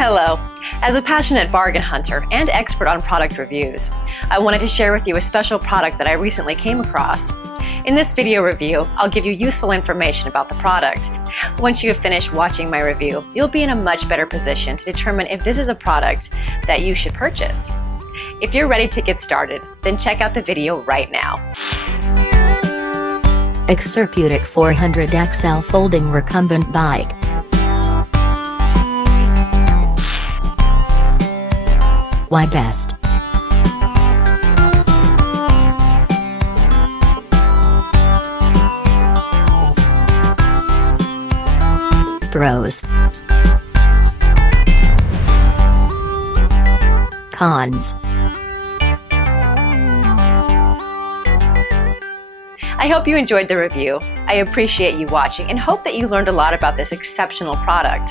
Hello. As a passionate bargain hunter and expert on product reviews, I wanted to share with you a special product that I recently came across. In this video review, I'll give you useful information about the product. Once you have finished watching my review, you'll be in a much better position to determine if this is a product that you should purchase. If you're ready to get started, then check out the video right now. Exerpeutic 400XL Folding Recumbent Bike. Why best? Pros. Cons. I hope you enjoyed the review. I appreciate you watching and hope that you learned a lot about this exceptional product.